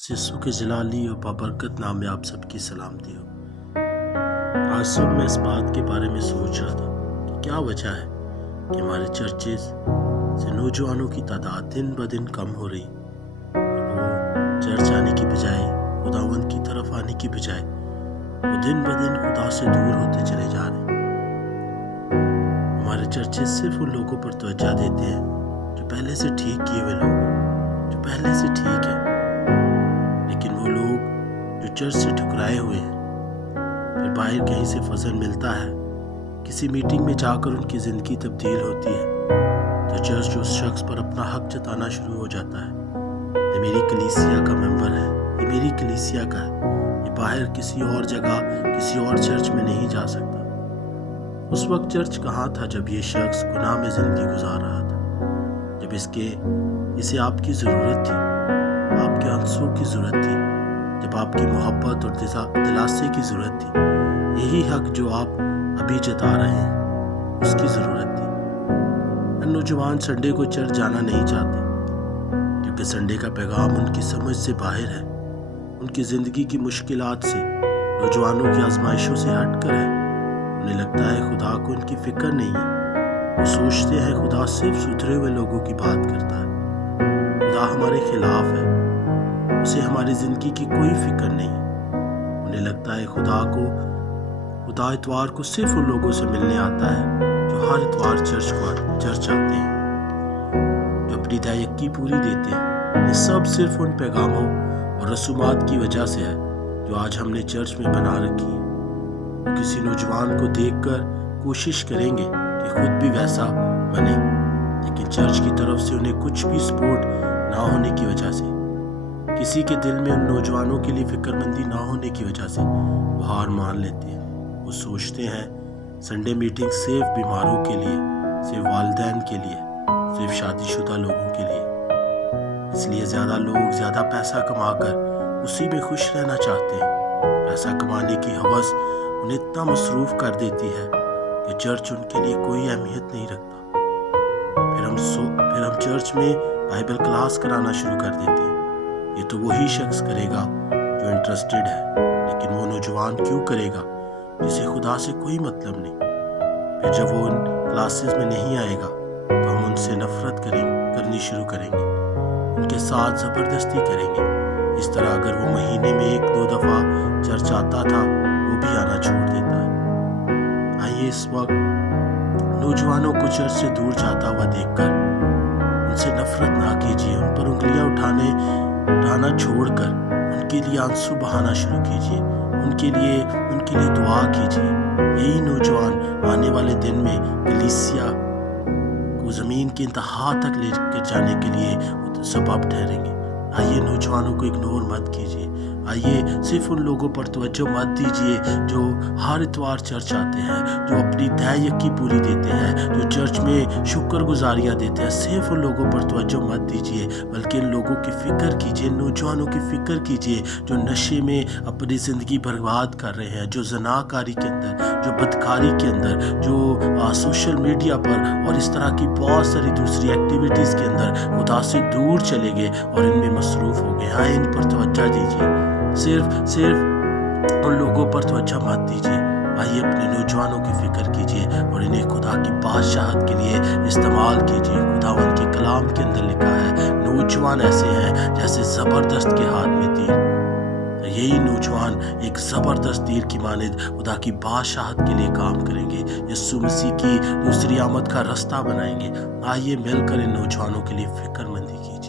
यीशु के जलाली और बाबरकत नाम में आप सबकी सलामती हो। आज सुबह मैं इस बात के बारे में सोच रहा था कि क्या वजह है कि हमारे चर्चेस से नौजवानों की तादाद दिन ब दिन कम हो रही। वो चर्च आने की बजाय, खुदावंद की तरफ आने की बजाय वो दिन ब दिन खुदा से दूर होते चले जा रहे। हमारे चर्चेस सिर्फ उन लोगों पर तवज्जो देते हैं जो पहले से ठीक किए हुए लोग, जो पहले से ठीक है, लेकिन वो लोग जो चर्च से ठुकराए हुए हैं, फिर बाहर कहीं से फजल मिलता है, किसी मीटिंग में जाकर उनकी ज़िंदगी तब्दील होती है, तो चर्च उस शख्स पर अपना हक जताना शुरू हो जाता है। ये मेरी कलीसिया का मेंबर है, ये मेरी कलीसिया का है, ये बाहर किसी और जगह, किसी और चर्च में नहीं जा सकता। उस वक्त चर्च कहाँ था जब ये शख्स गुनाह में ज़िंदगी गुजार रहा था, जब इसे आपकी ज़रूरत थी, आपके आंसू की ज़रूरत थी, जब आपकी मोहब्बत और दिलासे की ज़रूरत थी। यही हक जो आप अभी जता रहे हैं, उसकी ज़रूरत थी। नौजवान संडे को चर्च जाना नहीं चाहते क्योंकि संडे का पैगाम उनकी समझ से बाहर है, उनकी ज़िंदगी की मुश्किलात से, नौजवानों की आजमाइशों से हट कर है। उन्हें लगता है खुदा को उनकी फ़िक्र नहीं है। वो सोचते हैं खुदा सिर्फ सुधरे हुए लोगों की बात करता है, खुदा हमारे खिलाफ है, उसे हमारी ज़िंदगी की कोई फिक्र नहीं। उन्हें लगता है खुदा इतवार को सिर्फ उन लोगों से मिलने आता है जो हर इतवार चर्च आते हैं, जो अपनी दायकी पूरी देते हैं। ये सब सिर्फ उन पैगामों और रसूमात की वजह से है जो आज हमने चर्च में बना रखी है। किसी नौजवान को देखकर कोशिश करेंगे कि खुद भी वैसा बने, लेकिन चर्च की तरफ से उन्हें कुछ भी सपोर्ट ना होने की वजह से, किसी के दिल में उन नौजवानों के लिए फिक्रमंदी ना होने की वजह से वो हार मान लेते हैं। वो सोचते हैं संडे मीटिंग सिर्फ बीमारों के लिए, सिर्फ वालिदैन के लिए, सिर्फ शादीशुदा लोगों के लिए। इसलिए ज़्यादा लोग ज़्यादा पैसा कमाकर उसी में खुश रहना चाहते हैं। पैसा कमाने की हवस उन्हें इतना मसरूफ़ कर देती है कि चर्च उनके लिए कोई अहमियत नहीं रखता। फिर हम चर्च में बाइबल क्लास कराना शुरू कर देते हैं। ये तो वही शख्स करेगा जो इंटरेस्टेड है, लेकिन वो नौजवान क्यों करेगा जिसे खुदा से कोई मतलब नहीं। फिर जब वो उन क्लासेस में नहीं आएगा तो हम उनसे नफरत करनी शुरू करेंगे, उनके साथ ज़बरदस्ती करेंगे। इस तरह अगर वो महीने में 1-2 दफ़ा चर्च आता था, वो भी आना छोड़ देता है। आइए इस वक्त नौजवानों को चर्च से दूर जाता हुआ देखकर उनसे नफरत ना कीजिए, उन पर उंगलियां उठाना छोड़कर उनके लिए आंसू बहाना शुरू कीजिए, उनके लिए दुआ कीजिए। यही नौजवान आने वाले दिन में कलीसिया को ज़मीन की इंतहा तक लेकर जाने के लिए सबब ठहरेंगे। आइए नौजवानों को इग्नोर मत कीजिए। आइए सिर्फ उन लोगों पर तवज्जो मत दीजिए जो हर इतवार चर्च आते हैं, जो अपनी दायकी पूरी देते हैं, जो चर्च में शुक्रगुजारियाँ देते हैं। सिर्फ उन लोगों पर तवज्जो मत दीजिए, बल्कि इन लोगों की फ़िक्र कीजिए, नौजवानों की फ़िक्र कीजिए जो नशे में अपनी ज़िंदगी बर्बाद कर रहे हैं, जो ज़नाकारी के अंदर, जो बदकारी के अंदर, जो सोशल मीडिया पर और इस तरह की बहुत सारी दूसरी एक्टिविटीज़ के अंदर खुदा से दूर चले गए और इनमें मसरूफ़ हो गए। हाँ, इन पर तवज्जो दीजिए, सिर्फ उन लोगों पर तवज्जो मत दीजिए। आइए अपने नौजवानों की फ़िक्र कीजिए और इन्हें खुदा की बादशाहत के लिए इस्तेमाल कीजिए। खुदावंद के कलाम के अंदर लिखा है, नौजवान ऐसे हैं जैसे ज़बरदस्त के हाथ में तीर। यही नौजवान एक ज़बरदस्त तीर की मानिंद खुदा की बादशाहत के लिए काम करेंगे, यीशु मसीह की दूसरी आमद का रास्ता बनाएंगे। आइए मिलकर इन नौजवानों के लिए फ़िक्रमंदी कीजिए।